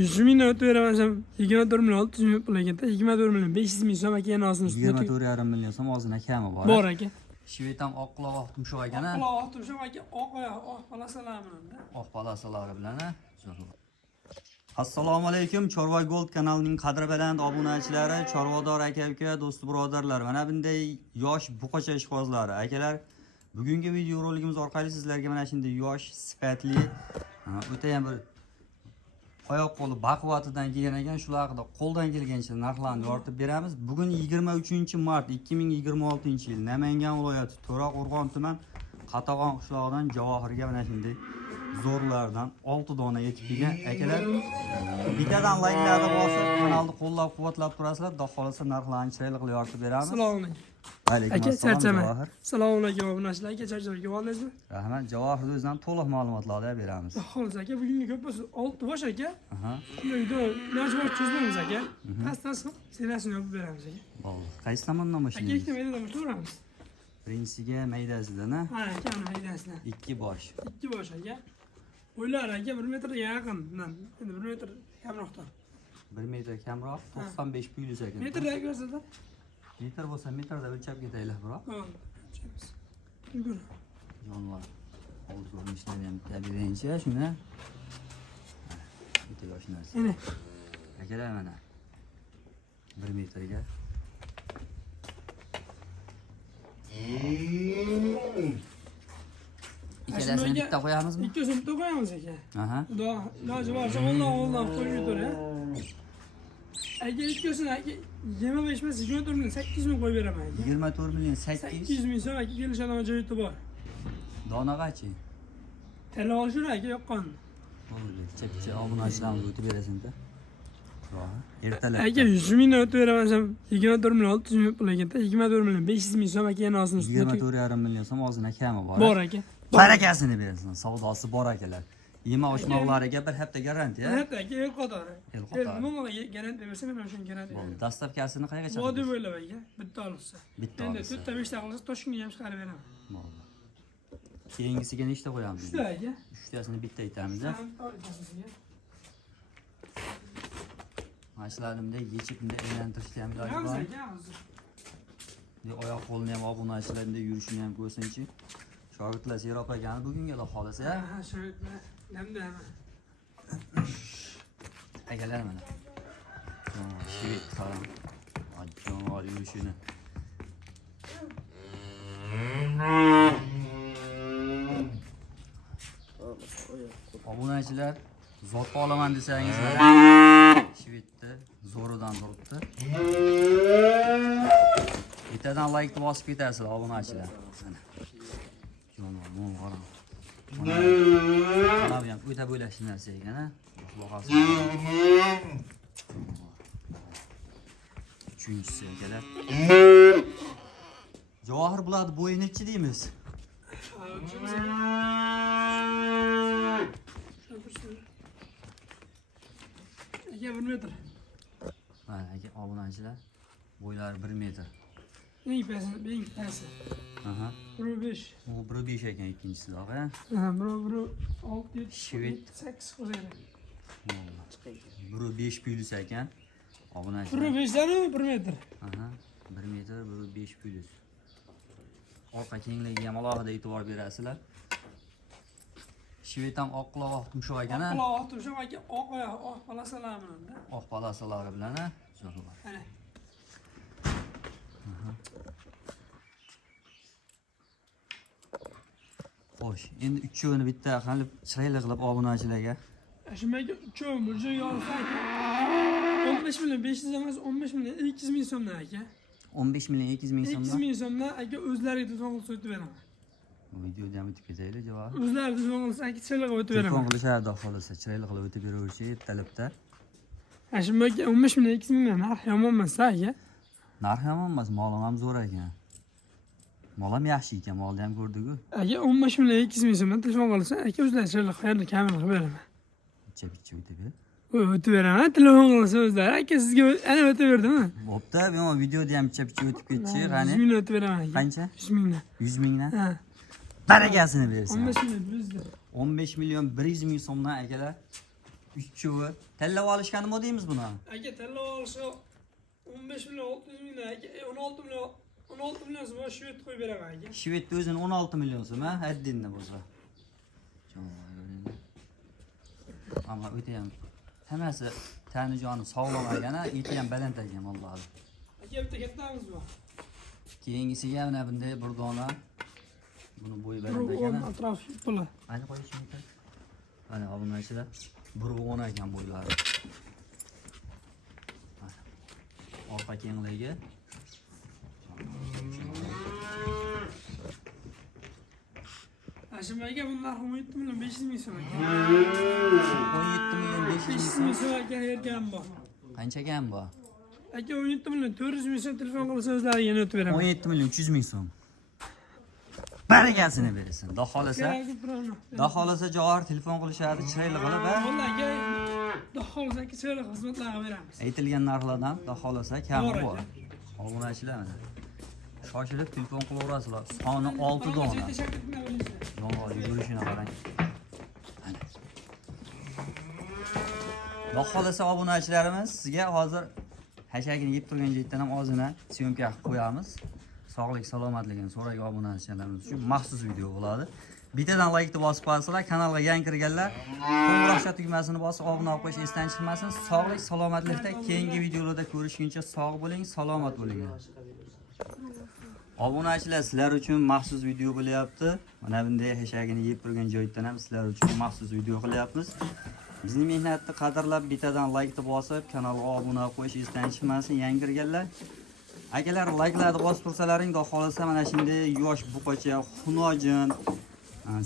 100 ming o'tib beraman, 24 million 600 ming pul ekan. 24 million 500 ming so'm aka, yana ozini ustida. 24,5 million so'm ozgina kami bor. Bor aka. Shvetam oq quloq tumshoq ekan. Quloq tumshoq aka, oq oyoq, oq palasalar bilan. Oq palasalari bilan. Assalomu alaykum, Chorvoy Gold kanalining qadrbaland obunachilari, chorvodor aka-uka, do'st birodarlar. Mana bunday yosh buqacha ishqibozlari, akalar. Bugungi video roligimiz orqali sizlarga mana shunday yosh, sifatli, o'ta ham bir oyoq qo'li baquvvatidan kelgan ekan, shular haqida qo'ldan kelgancha narxlarni yoritib beramiz. Bugun 23-mart 2026-yil Namangan viloyati To'raqo'rg'on tuman Qatag'on qishlog'idan Javohirga mana shunday zo'rlardan 6 dona yetib kelgan akalar. Bittadan laynlarni bosib, kanalni qo'llab-quvvatlab turasizlar. Xudo xolasa narxlarni chiroyli qilib yoritib beramiz. Assalomu alaykum. Alaykum aka, assalom. charchamang. Assalomu alaykum obunachilar, aka, charchamak oldingizmi? Rahmat, Javohir o'zidan to'liq ma'lumotlarni beramiz. Xo'sh aka, bugungi ko'p bo'lsa 6 bosh aka. Aha. Uyda najbor cho'zmaymiz aka. Past-past senasini yopib beramiz aka. Bo'ldi. Qaysi tomondan Aka, boshlaymiz? ikkita maydadan boshlaymiz. Birinchisiga maydasidan, ha? Ha, aka, maydasidan. 2 bosh. 2 bosh aka. Bo'ylar aka 1 metrga yaqin. Endi 1 metr kamroqda. 1 metr kamroq, 95 plyus ekan. Metrda ko'rsatadi. Metr bo'lsa metrda o'lchab ketaylik biroq. O'lchaymiz. Yur. Jonivor. Old ko'rinishlarni ham tabiiylancha shuni. Bitta yosh narsa. Mana. Akalar mana 1 metrga. Ikkalasini bitta qo'yamizmi? Ikkisini bitta qo'yamiz aka. Aha. Xudo iloji boricha o'g'lon qo'yib yutur, ha. Aka, ikkisini aka 25 emas, 24 million 800 ming qo'yib beraman aka. 24 million 800. 800 ming so'm aka, kelishadigan joyi bor. Donagachi. Tala olishur aka, yoqqan. Bo'ldi. Chapcha obunachilarimiz o'tib berasin-da. Ertalab. Aka, 100 ming o'tib beraman, 24 million 600 ming pul ekan. 24 million 500 ming so'm aka, yana ozini ustida. 24,5 million so'm ozgina kami bor. Bor aka. Barakasini bersin, savdosi bor akalar. Yema-ochmoqlariga bir hafta garantiya. Hafta aka, el qatori. El qatori. Nima garantiya bersa, men o'shani garantiya Bo'ldi. beraman. Dastlabkasini qayergacha? Vodiy bo'ylab aka, bitta olsa. Bitta Endi olsa. 4ta 5ta qilsa Toshkentga ham chiqarib beraman. Bo'ldi. Keyingisiga nechta qo'yamiz? 3ta aka. 3tasini bitta aytamiz-a. Mashlarimda yechib bunday aylantirishga ham iloji Yamiz bor. aka, hozir. Oyoq qo'lni ham obunachilarida yurishini ham ko'rsinchi. Shogirdlar Serop akani bugunga Alloh xolasa. Ha, shogirdlar. Namda ham. Akalar mana. Shved qaram. Ajjon yurishini. Obunachilar zot olaman desangiz mana Shvedni zo'ridan turibdi. Bittadan like bosib ketasizlar obunachilar. Mana. Jonivor, qarang. Mana bu ham o'ta bo'lash narsa ekan, ha. Boqasiz. Uchinchisi akalar. Javohir bularni bo'yi nechi deymiz? Aka 1 metr. Mana aka obunachilar bo'ylari 1 metr. Eng pasi. Aha. 1.5. U 1.5 ekan ikkinchisi da, ha. Ha, 1.6 Shved. 8 qo'yadi. 1.5 plyus ekan. Obunachilar. 1.5 dan 1 metr. Aha. 1 metr 1.5 plyus. Orqa kengligiga ham alohida e'tibor berasizlar. Shvetam oq quloq tumshoq ekan, ha. Quloq tumshoq aka, oq oyoq, oq palasalar bilan. Oq palasalari bilan, ha. Zo'rlar. Mana. Xo'sh, endi uchovini bitta qilib chiroyli qilib obunachilarga. Shumaga uchov joyga olsak 15 million 500 emas, 15 million 200 ming so'mdan aka. 15 million 200 ming 200 so'mdan. ming so'mdan aka o'zlariga telefon qilib o'tib beraman. Videoda ham o'tib ketaylik, javob. O'zlari telefon qilsa aka chiroyli o'tib Telefon beraman. qilishadi xohlasa, chiroyli qilib o'tib beraverchi ertalabda. Shumaga 15 million 200 ming narx yomon emas aka. Narx ham emas, molim ham zo'r ekan. Molam yaxshi ekan, molni ham ko'rdik-ku. Aka 15 million 200 ming so'mdan telefon qilsa aka o'zlari chiroyli qayerda kamera qilib beraman. Bitta o'tib ber. O'tib beraman, telefon qilsa o'zlari aka sizga ana o'tib berdimi? Bo'pti, men videoda ham bitta o'tib ketchi, qani. 100 ming o'tib beraman aka. Qancha? 100 mingdan. 100 mingdan. Ha. Barakasini bersin. 15 million bizda. 15 million 100 ming so'mdan akalar uchovi. Tanlab olishgan nima deymiz buni? Aka tanlab olsa 15 million 600 million aka 16 million 16 million so'm shvet qo'yib beraman aka. Shvedda o'zini 16 million so'm, ha? Addinni bo'lsa. Ama o'ta ham hammasi tani joni sog'lom ekan, eti ham baland ekan vallahi. Aka bitta kattamiz bor. Keyingisiga mana bunday bir dona buni bo'yi baland ekan. Atrof pula. Ayni qo'yishim kerak. Mana obunachilar 1.10 ekan bo'ylari. Orqa kengligi. Ashimaga bunlar 17 million 500 ming so'm ekan. 17 million 500 500 ming ming so'm ekan ergan bor. Qancha ekan bu? Aka 17 million 400 ming so'm telefon qilsa o'zlariga o'tib beraman. 17 million 300 ming so'm. Baragasini bersin. Xudo xolasa, Xudo xolasa javohir telefon qilishadi, chiroyli qilib, ha. Vallahi Xudo xolasa chiroyli xizmatlarga beramiz. Aytilgan narxlardan Xudo xolasa kam bor. Obunachilar mana. Shoshilib telefon qilaverasizlar. Soni 6 dona. Yong'oq yugurishini qarang. Mana. Xudo xolasa obunachilarimiz sizga hozir hashagini yeb turgan joydan ham ozgina syomka qilib qo'yamiz. Sog'lik, salomatligini so'ragan obunachilarimiz uchun maxsus video bo'ladi. Bittadan like deb bosib qo'yasizlar, kanalga yangi kirganlar qo'ng'iroqcha tugmasini bosib obuna bo'lib qo'yish esdan chiqmasin. Sog'lik, salomatlikda keyingi videolarda ko'rishguncha sog' bo'ling, salomat bo'ling. Obunachilar sizlar uchun maxsus video bo'lyapti. Mana bunday hashagini yeb turgan joydan ham sizlar uchun maxsus video qilyapmiz. Bizning mehnatni qadrlab bittadan like deb bosib, kanalga obuna qo'yish esdan chiqmasin yangi kirganlar. Akalar like'larni bosib tursalaring, xudo xolasa mana shunday yosh buqacha, xunojin,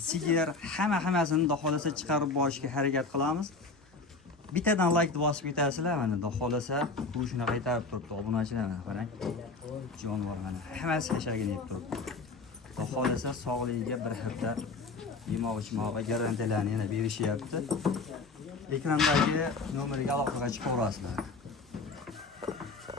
sigir hammasini xudo xolasa chiqarib borishga harakat qilamiz. Bittadan like bosib ketasizlar, mana xudo xolasa kurishini qaytarib turibdi obunachilar mana qarang. Jonivor mana hammasi hashagini yeb turibdi. Xudo xolasa sog'ligiga bir hafta yemoq-ichmoqqa garantiyalarni yana berishyapti. Ekrandagi nomeriga aloqaga chiqaverasizlar.